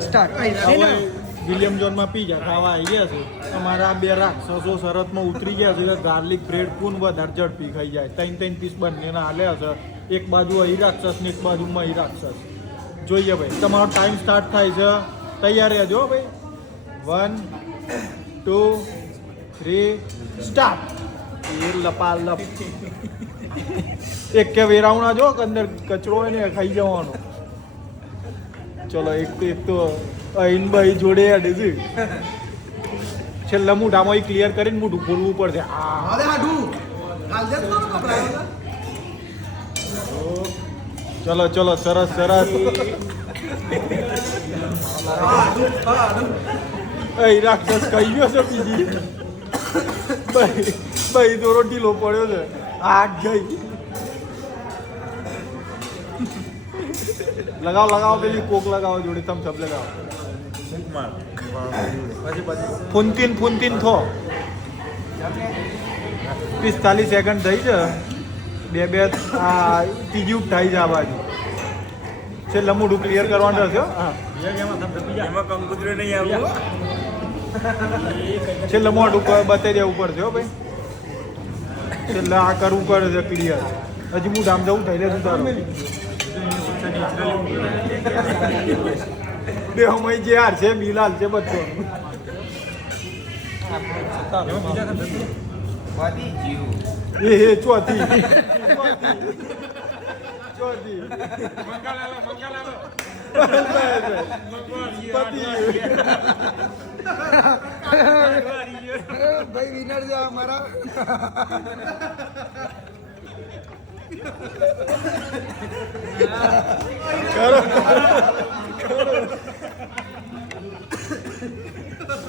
start William જોનમાં pizza ખાવા આવી ગયા છે અમારા બે રાક્ષસો શરતમાં ઉતરી ગયા છે ગાર્લિક બ્રેડ કોણ વધારે ઝડપી ખાઈ જાય 3 પીસ બંનેના હાલ્યા છે એક બાજુ અહીં રાક્ષસ ને એક બાજુમાં અહીં રાક્ષસ જોઈએ ભાઈ તમારો ટાઈમ સ્ટાર્ટ થાય છે તૈયાર રહેજો ભાઈ 1 2 3 સ્ટાર્ટ એ લપાલપ એક કે વેરાવણા જો અંદર કચરો હોય ને ખાઈ જવાનો ચલો એક તો અહીં ભાઈ જોડે અડે છે છેલ્લા મોઢામાં ક્લિયર કરીને મોઢું ખોલવું પડશે ચલો ચલો સરસ સરસ રાક્ષસ કહી ગયો છે બીજી ભાઈ દોરો ઢીલો પડ્યો છે આગ ગઈ લગાવો લગાવો પેલી કોક લગાવો જોડે થમ્સ અપ લગાવો ફૂનતીન થો 45 સેકન્ડ થઈ છે બે આ ત્રીજી ઉપ થાય છે આ બાજુ છેલ્લે મોઢું ક્લિયર કરવાનું રહેશે છેલ્લે મોઢું બતાવી દેવું પડશે હો ભાઈ છેલ્લે આ કરવું પડે છે ક્લિયર હજી હું ધામ જવું થઈ લે તારું બે સમય જે હાર છે બિલાલ છે બધો એ ચોથી ભાઈ વિનર છે અમારા કરો